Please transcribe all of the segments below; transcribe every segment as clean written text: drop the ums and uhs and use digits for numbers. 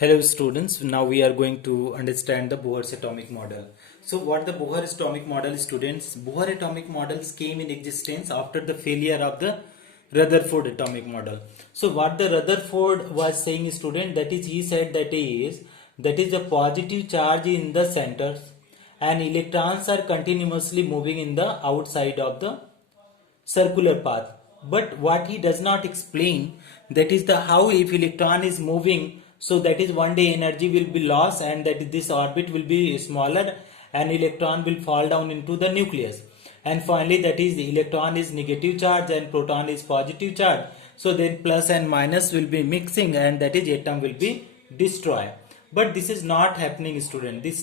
Hello students, now we are going to understand the Bohr's atomic model. So what the Bohr atomic model students? Bohr atomic models came in existence after the failure of the Rutherford atomic model. So what the Rutherford was saying student, that is he said that is a positive charge in the centers and electrons are continuously moving in the outside of the circular path. But what he does not explain, that is the how if electron is moving, so that is one day energy will be lost and that this orbit will be smaller and electron will fall down into the nucleus, and finally that is the electron is negative charge and proton is positive charge, so then plus and minus will be mixing and that is atom will be destroyed. But this is not happening student, this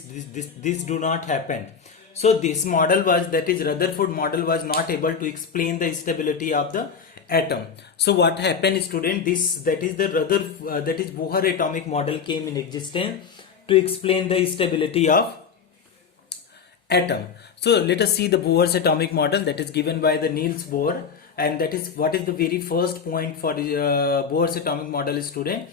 do not happen. So this model was, that is Rutherford model, was not able to explain the stability of the atom. So what happened student, this that is the that is Bohr atomic model came in existence to explain the stability of atom. So let us see the Bohr's atomic model that is given by the Niels Bohr, and that is what is the very first point for the Bohr's atomic model student.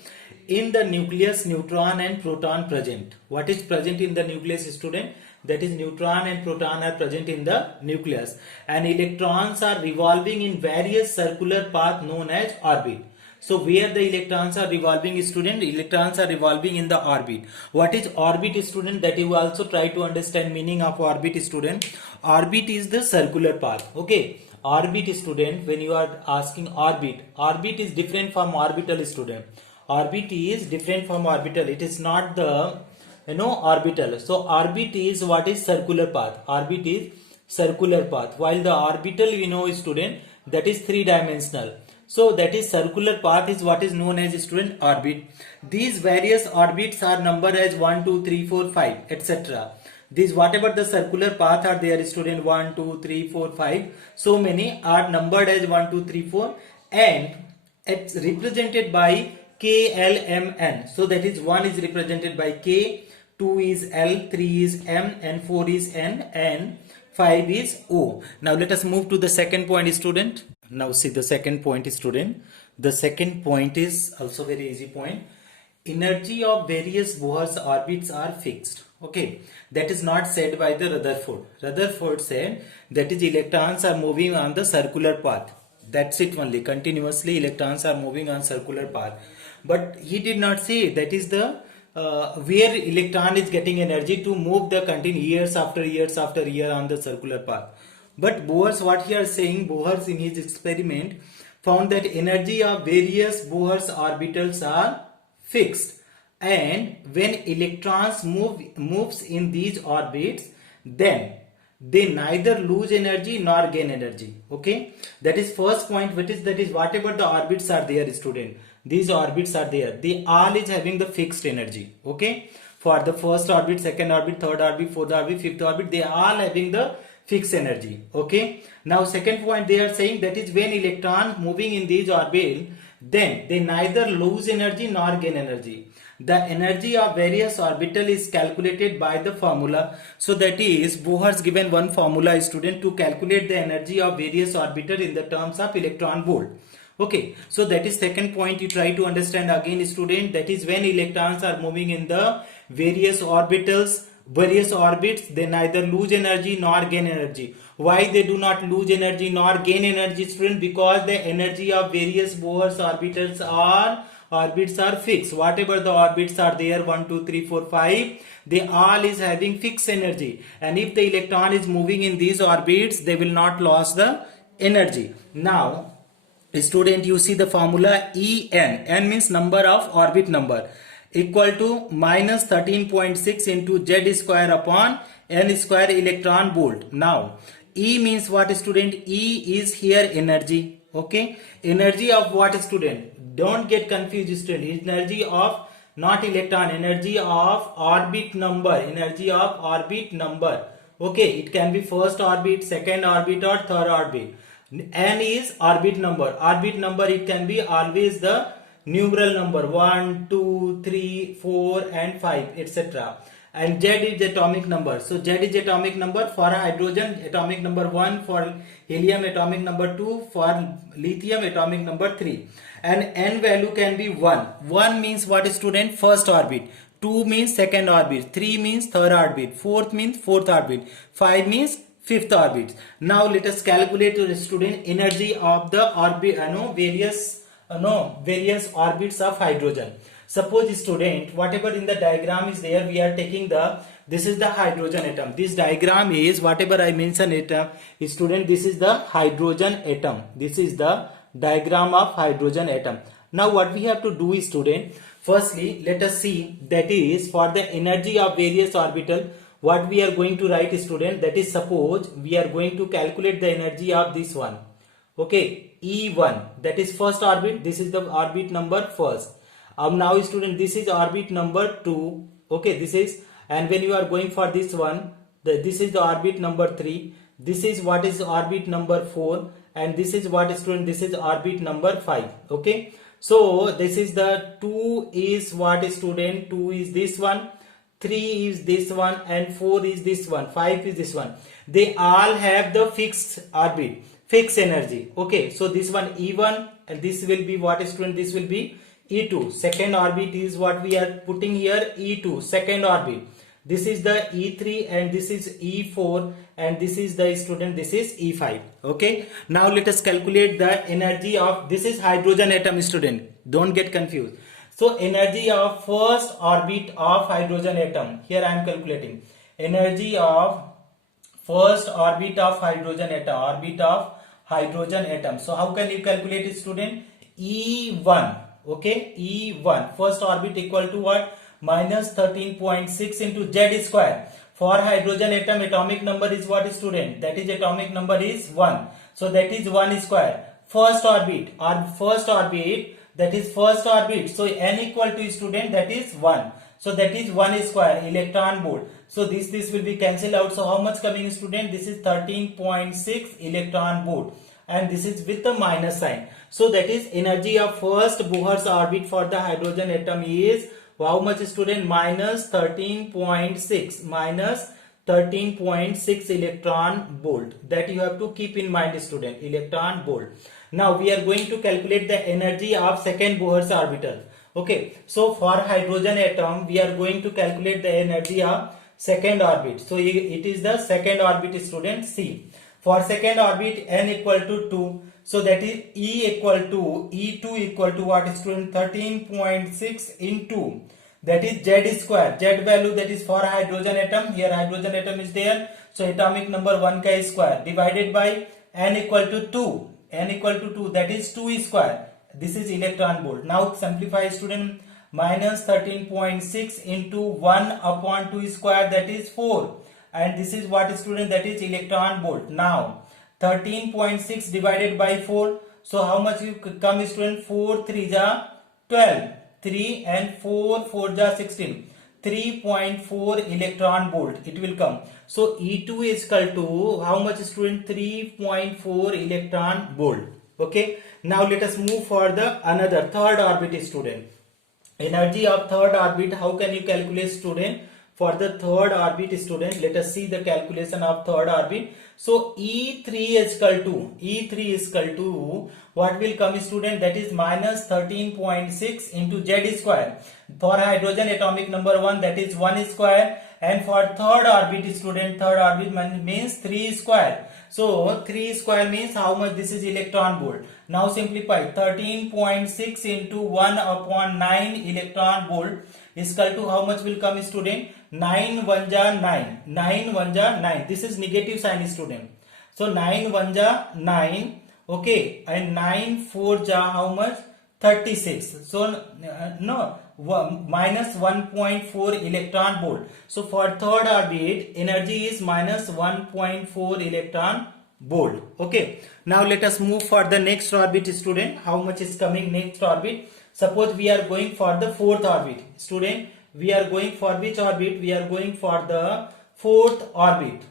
In the nucleus, neutron and proton present. What is present in the nucleus student? That is neutron and proton are present in the nucleus, and electrons are revolving in various circular path known as orbit. So where the electrons are revolving student, electrons are revolving in the orbit. What is orbit student? That you also try to understand meaning of orbit student. Orbit is the circular path. Okay, orbit student, when you are asking orbit, orbit is different from orbital student. Orbit is different from orbital. It is not the orbital. So orbit is what is circular path. Orbit is circular path, while the orbital student, that is three dimensional. So that is circular path is what is known as student orbit. These various orbits are numbered as 1, 2, 3, 4, 5, etc. These whatever the circular path are there student, 1, 2, 3, 4, 5, so many are numbered as 1, 2, 3, 4, and it's represented by K, L, M, N. So that is 1 is represented by K, 2 is L, 3 is M, and 4 is N, and 5 is O. Now let us move to the second point student. Now see the second point student. The second point is also very easy point. Energy of various Bohr's orbits are fixed. Okay, that is not said by the Rutherford. Rutherford said that is electrons are moving on the circular path. That's it only. Continuously electrons are moving on circular path. But he did not say that is the where electron is getting energy to move the continue years after year on the circular path. But Bohr's, what he is saying, Bohr's in his experiment found that energy of various Bohr's orbitals are fixed, and when electrons moves in these orbits, then they neither lose energy nor gain energy. Okay, that is first point, which is that is whatever the orbits are there student, these orbits are there, they all is having the fixed energy. Okay, for the first orbit, second orbit, third orbit, fourth orbit, fifth orbit, they are all having the fixed energy. Okay, now second point they are saying that is when electron moving in these orbit, then they neither lose energy nor gain energy. The energy of various orbital is calculated by the formula. So that is Bohr's given one formula student to calculate the energy of various orbital in the terms of electron volt. Okay, so that is second point you try to understand again student, that is when electrons are moving in the various orbitals, various orbits, they neither lose energy nor gain energy. Why they do not lose energy nor gain energy student? Because the energy of various Bohr's orbits are fixed. Whatever the orbits are there, 1, 2, 3, 4, 5, they all is having fixed energy, and if the electron is moving in these orbits, they will not lose the energy. Now student, you see the formula En. N means number of orbit number, equal to minus 13.6 into Z square upon N square electron volt. Now E means what student? E is here energy. Okay, energy of what student? Don't get confused student. Energy of not electron, energy of orbit number, energy of orbit number. Okay, it can be first orbit, second orbit, or third orbit. N is orbit number. Orbit number, it can be always the numeral number 1, 2, 3, 4 and 5, etc. and Z is atomic number. So Z is atomic number for hydrogen, atomic number 1, for helium atomic number 2, for lithium atomic number 3, and N value can be 1. 1 means what, student? First orbit. 2 means second orbit, 3 means third orbit, 4 means fourth orbit, 5 means fifth orbit. Now let us calculate, to the student, energy of the orbit, various orbits of hydrogen. Suppose, student, whatever in the diagram is there, we are taking this is the hydrogen atom. This diagram is whatever I mentioned it, student, this is the hydrogen atom. This is the diagram of hydrogen atom. Now what we have to do is, student, firstly let us see, that is for the energy of various orbital, what we are going to write, student, that is, suppose we are going to calculate the energy of this one. Okay, E1, that is first orbit. This is the orbit number first. Now, student, this is orbit number 2. Okay, this is, and when you are going for this one, this is the orbit number 3. This is what is orbit number 4, and this is what, student, this is orbit number 5. Okay, so this is the 2 is what, student? 2 is this one, 3 is this one, and 4 is this one, 5 is this one. They all have the fixed orbit, fixed energy. Okay, so this one E1, and this will be what, student? This will be E2. Second orbit is what we are putting here, E2, second orbit. This is the E3, and this is E4, and this is the, student, this is E5. Okay, now let us calculate the energy of, this is hydrogen atom, student, don't get confused. So energy of first orbit of hydrogen atom, here I am calculating energy of first orbit of hydrogen atom, So how can you calculate it, student? E1. Okay, E1, first orbit, equal to what? Minus 13.6 into Z square. For hydrogen atom, atomic number is what, student? That is, atomic number is 1. So that is 1 square. First orbit, that is first orbit. So N equal to, student, that is 1. So that is 1 square electron volt. So this will be cancelled out. So how much coming, student? This is 13.6 electron volt, and this is with the minus sign. So that is energy of first Bohr's orbit for the hydrogen atom is how much, student? Minus 13.6, minus 13.6 electron volt. That you have to keep in mind, student, electron volt. Now we are going to calculate the energy of second Bohr's orbital. Okay, so for hydrogen atom, we are going to calculate the energy of second orbit. So it is the second orbit, student, C. For second orbit, N equal to 2. So that is E2 equal to what, student? 13.6 into, that is Z square. Z value, that is for hydrogen atom. Here hydrogen atom is there. So atomic number 1K square, divided by N equal to 2. N equal to 2, that is 2 square. This is electron volt. Now simplify, student. Minus 13.6 into 1 upon 2 square, that is 4. And this is what, student? That is electron volt. Now 13.6 divided by 4. So how much you come, student? 4 3 ja 12. 3 and 4 4 ja 16. 3.4 electron volt it will come. So E2 is equal to how much, student? 3.4 electron volt. Okay, now let us move for the another third orbit, student. Energy of third orbit, how can you calculate, student? For the third orbit, student, let us see the calculation of third orbit. So E3 is equal to what will come, student? That is minus 13.6 into Z square. For hydrogen atomic number 1, that is 1 square, and for third orbit, student, third orbit means 3 square. So 3 square means how much? This is electron volt. Now simplify, 13.6 into 1 upon 9 electron volt is equal to how much will come, student? 9 1 ja 9. 9 1 ja 9. This is negative sign, student. So 9 1 ja 9. Okay, and 9 4 ja how much? 36. So minus 1.4 electron volt. So for third orbit, energy is minus 1.4 electron volt. Okay, now let us move for the next orbit, student. How much is coming next orbit? Suppose we are going for the fourth orbit, student. We are going for which orbit? We are going for the fourth orbit.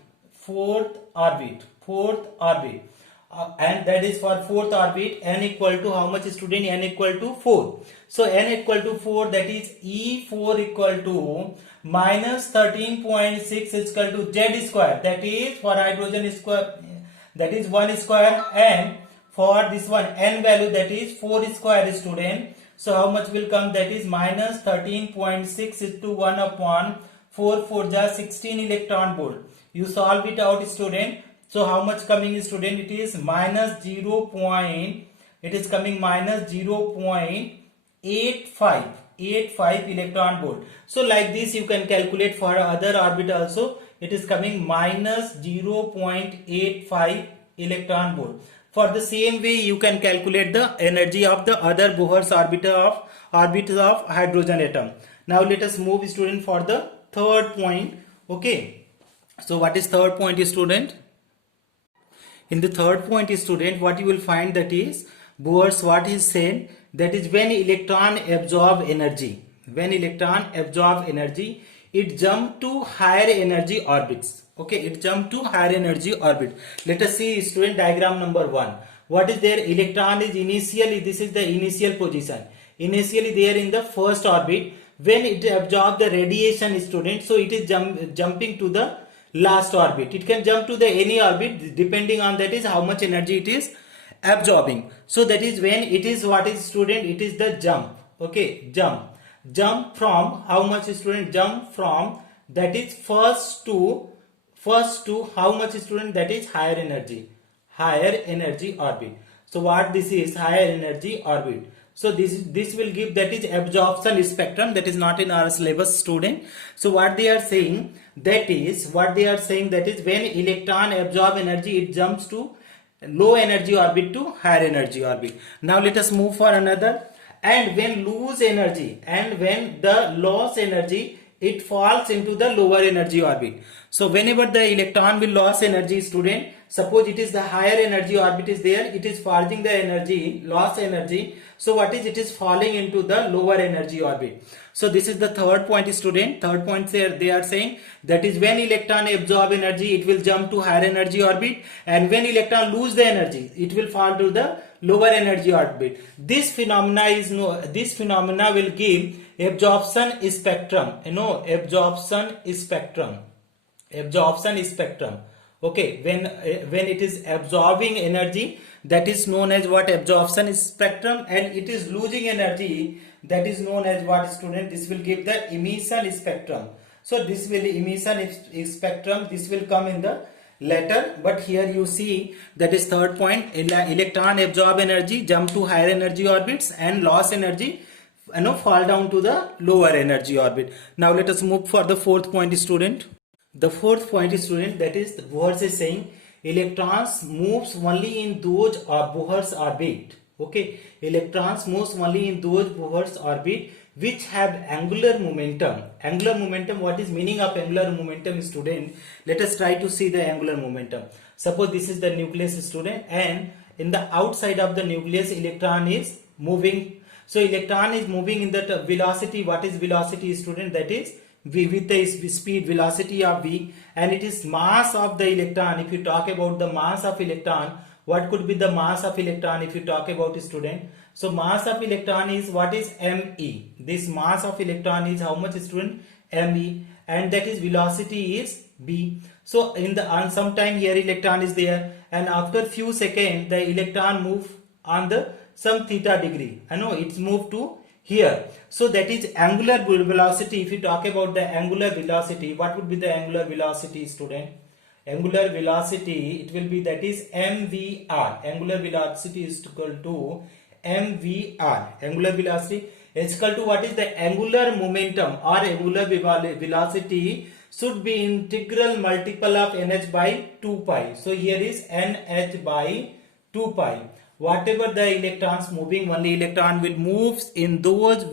and that is for fourth orbit. N equal to how much, student? N equal to 4. So n equal to 4, that is E4 equal to minus 13.6 is equal to Z square, that is for hydrogen square, that is 1 square, and for this one n value, that is 4 square, student. So how much will come? That is minus 13.6 is to 1 upon 4 4 ja 16 electron volt. You solve it out, student. So how much coming, student? It is minus 0. It is coming minus 0.85 electron volt. So like this you can calculate for other orbit also. It is coming minus 0.85 electron volt. For the same way you can calculate the energy of the other Bohr's orbitals of hydrogen atom. Now let us move, student, for the third point. Okay. So what is third point, student? In the third point, student, what you will find, that is Bohr's what is saying, that is when electron absorb energy. When electron absorb energy, it jump to higher energy orbits. Okay, it jump to higher energy orbit. Let us see, student, diagram number 1. What is there? Electron is initially, this is the initial position. Initially there in the first orbit. When it absorb the radiation, student, so it is jumping to the last orbit. It can jump to the any orbit depending on that is how much energy it is absorbing. So that is when it is, what is, student? It is the jump. Okay, jump from how much, student? Jump from, that is first to how much, student? That is higher energy orbit. So what this is? Higher energy orbit. So this will give, that is absorption spectrum. That is not in our syllabus, student. So what they are saying, that is when electron absorb energy, it jumps to low energy orbit to higher energy orbit. Now let us move for another. And when lose energy, and when the loss energy, it falls into the lower energy orbit. So whenever the electron will lose energy, student, suppose it is the higher energy orbit is there, it is forging the energy, loss energy. So what is, it is falling into the lower energy orbit. So this is the third point, student. Third point here they are saying, that is when electron absorb energy, it will jump to higher energy orbit, and when electron lose the energy, it will fall to the lower energy orbit. This phenomena will give absorption spectrum. Absorption spectrum. Okay, when it is absorbing energy, that is known as what? Absorption spectrum, and it is losing energy, that is known as what, student? This will give the emission spectrum. So this will emission spectrum, this will come in the later, but here you see, that is third point, electron absorb energy, jump to higher energy orbits, and loss energy, fall down to the lower energy orbit. Now let us move for the fourth point, student. The fourth point, student, that is Bohr is saying electrons moves only in those Bohr's orbit. Okay, electrons moves only in those Bohr's orbit which have angular momentum. Angular momentum, what is meaning of angular momentum, student? Let us try to see the angular momentum. Suppose this is the nucleus, student, and in the outside of the nucleus electron is moving. So electron is moving in that velocity. What is velocity, student? That is v, with the speed, velocity of v, and it is mass of the electron. If you talk about the mass of electron, what could be the mass of electron if you talk about, student? So mass of electron is, what is, me. This mass of electron is how much, student? Me, and that is velocity is b. So in the sometime here electron is there, and after few seconds the electron move on the some theta degree. I know it's moved to here. So that is angular velocity. If you talk about the angular velocity, what would be the angular velocity, student? Angular velocity, it will be, that is mvr. Angular velocity is equal to mvr. Angular velocity is equal to, what is the angular momentum or angular velocity should be integral multiple of nh by 2 pi. So here is nh by 2 pi. Whatever the electrons moving, only electron will moves in those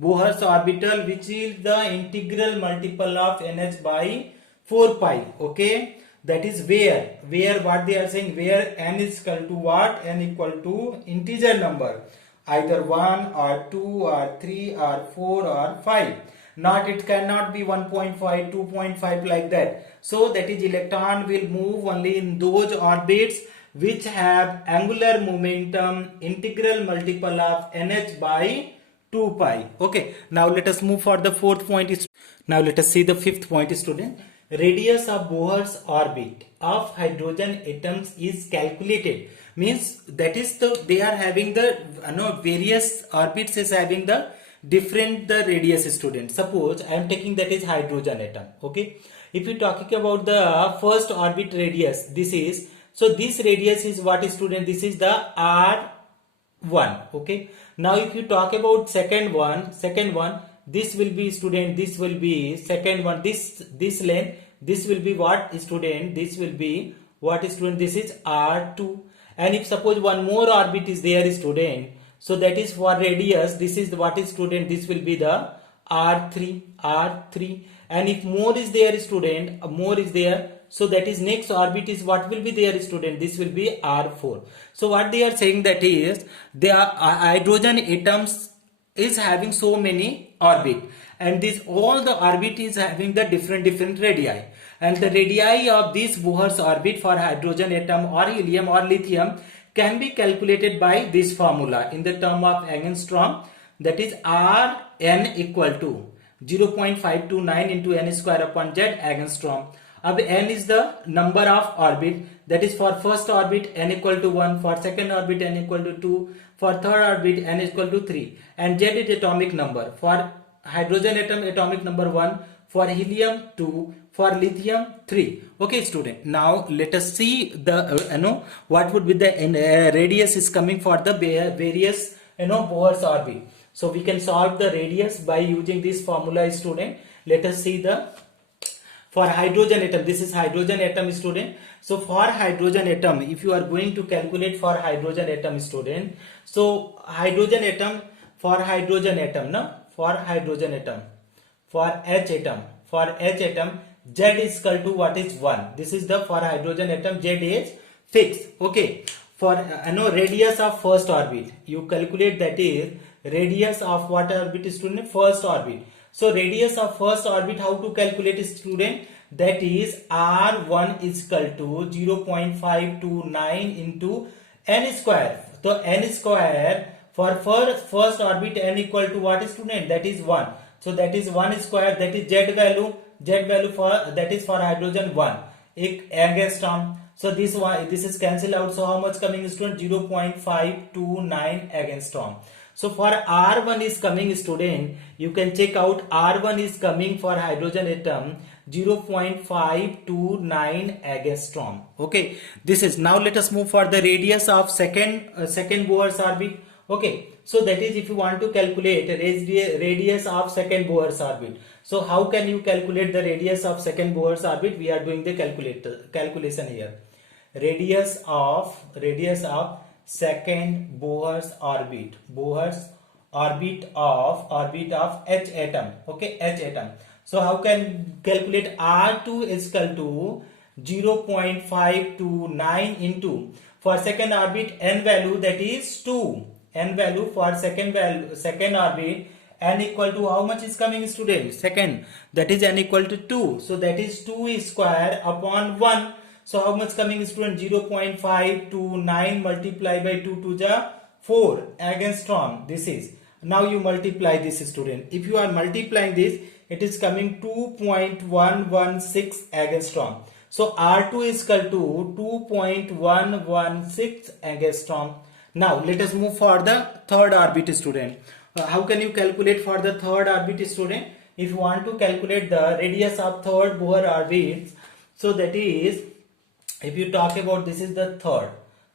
Bohr's orbital which is the integral multiple of nh by 4 pi. Okay, that is where what they are saying, where n is equal to what? N equal to integer number, either 1 or 2 or 3 or 4 or 5. Not, it cannot be 1.5, 2.5 like that. So that is electron will move only in those orbits which have angular momentum integral multiple of nh by 2 pi. Okay, now let us move for the fourth point. Now let us see the fifth point, student. Radius of Bohr's orbit of hydrogen atoms is calculated. Means that is they are having the various orbits is having the different the radius, student. Suppose I am taking that is hydrogen atom. Okay, if you talking about the first orbit radius, this is, so this radius is what, student? This is the r1. Okay, now if you talk about second one, this will be, student, this will be second one, this length, this will be what, student? This will be what, student? This is r2. And if suppose one more orbit is there, student, so that is for radius, this is what is, student? This will be the r3. And if more is there, student, more is there, so that is next orbit is what will be there, student? This will be r4. So what they are saying, that is they are hydrogen atoms is having so many orbit, and this all the orbit is having the different radii, and the radii of this Bohr's orbit for hydrogen atom or helium or lithium can be calculated by this formula in the term of angstrom, that is Rn equal to 0.529 into n square upon z angstrom. Ab n is the number of orbit, that is for first orbit n equal to 1, for second orbit n equal to 2, for third orbit n is equal to 3, and z is atomic number. For hydrogen atom atomic number 1, for helium 2, for lithium 3. Okay, student, now let us see the what would be the radius is coming for the various Bohr's orbit. So we can solve the radius by using this formula, student. Let us see the for hydrogen atom. This is hydrogen atom, student. So for hydrogen atom, if you are going to calculate for hydrogen atom, student, so hydrogen atom, for hydrogen atom, no, for hydrogen atom, for H atom, Z is equal to what is 1. This is the for hydrogen atom, Z is fixed. Okay, for radius of first orbit, you calculate, that is radius of what orbit, student? First orbit. So radius of first orbit, how to calculate, student? That is r1 is equal to 0.529 into n square. So n square for first orbit n equal to what, student? That is 1. So that is 1 square, that is z value for, that is for hydrogen 1 angstrom. So this is cancelled out. So how much coming, student? 0.529 angstrom. So for R1 is coming, student, you can check out R1 is coming for hydrogen atom 0.529 angstrom. Okay, this is, now let us move for the radius of second Bohr's orbit. Okay, so that is if you want to calculate radius of second Bohr's orbit. So how can you calculate the radius of second Bohr's orbit? We are doing the calculation here. Radius of second Bohr's orbit of H atom. Okay, H atom. So how can calculate? R2 is equal to 0.529 into, for second orbit n value, that is 2. N value for second orbit, n equal to how much is coming, student? Second, that is n equal to 2. So that is 2 square upon 1. So how much coming, student? 0.529 multiplied by 2 to the 4 angstrom. This is, now you multiply this, student. If you are multiplying this, it is coming 2.116 angstrom. So R2 is equal to 2.116 angstrom. Now let us move for the third orbit, student. How can you calculate for the third orbit, student? If you want to calculate the radius of third Bohr orbit, so that is, if you talk about, this is the third,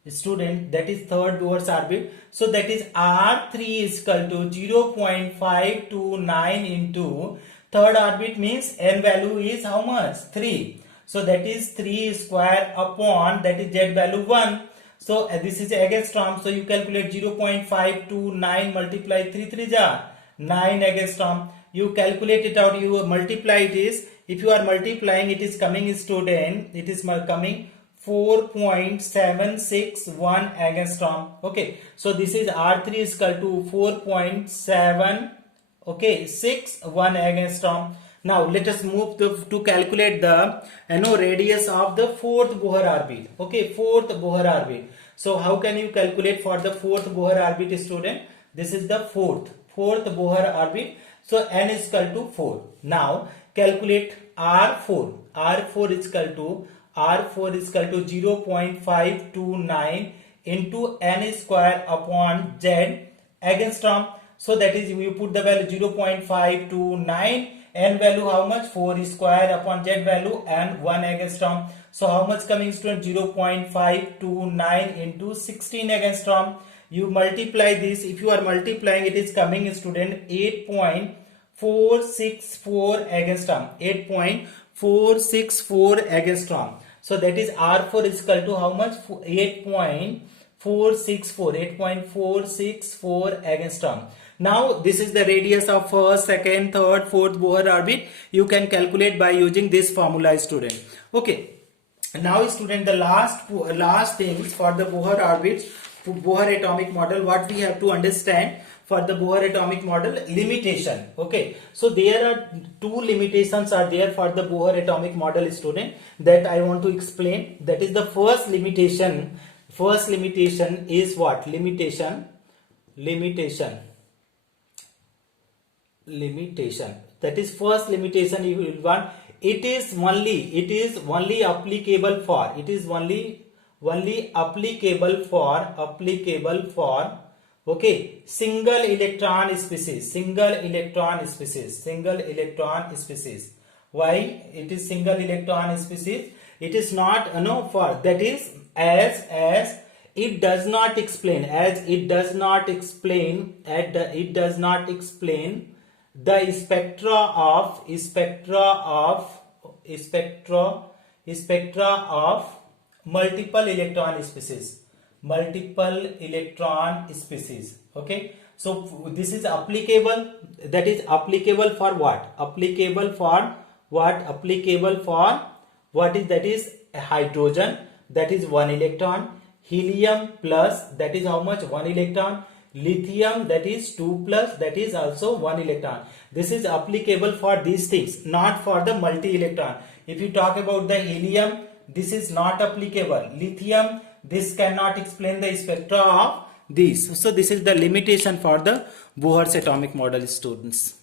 student, that is third Bohr's orbit. So that is R3 is equal to 0.529 into third orbit, means n value is how much? 3. So that is 3 square upon, that is z value 1. So this is angstrom. So you calculate 0.529 multiply 3 3 ja 9 angstrom. You calculate it out. You multiply it is. If you are multiplying, it is coming, student. It is coming 4.761 angstrom. Okay. So this is R3 is equal to 4.7. Okay, 61 angstrom. Now let us move to calculate the radius of the fourth Bohr orbit. Okay, fourth Bohr orbit. So how can you calculate for the fourth Bohr orbit, student? This is the fourth Bohr orbit. So n is equal to 4. Now calculate R4. R4 is equal to 0.529 into n square upon z angstrom. So that is, you put the value 0.529, n value how much? 4 square upon z value and 1 angstrom. So how much coming, student? 0.529 into 16 angstrom. You multiply this. If you are multiplying, it is coming, student, 8.464 angstrom. 8.464 angstrom. So that is R4 is equal to how much? 8.464 angstrom. Now this is the radius of first, second, third, fourth Bohr orbit. You can calculate by using this formula, student. Okay. Now, student, the last things for the Bohr orbits, Bohr atomic model, what we have to understand for the Bohr atomic model: limitation. Okay, so there are two limitations are there for the Bohr atomic model, student, that I want to explain. That is the first limitation. First limitation is what? Limitation. That is first limitation you will want. It is only applicable for. It is only applicable for. Okay, single electron species. Why it is single electron species? It is not for, that is, as it does not explain the spectra of multiple electron species. Okay, so this is applicable. That is applicable for what? Applicable for what is that? Is hydrogen, that is 1 electron. Helium plus, that is how much? 1 electron. Lithium, that is 2 plus, that is also 1 electron. This is applicable for these things, not for the multi-electron. If you talk about the helium, this is not applicable. Lithium, this cannot explain the spectra of these. So this is the limitation for the Bohr's atomic model, students.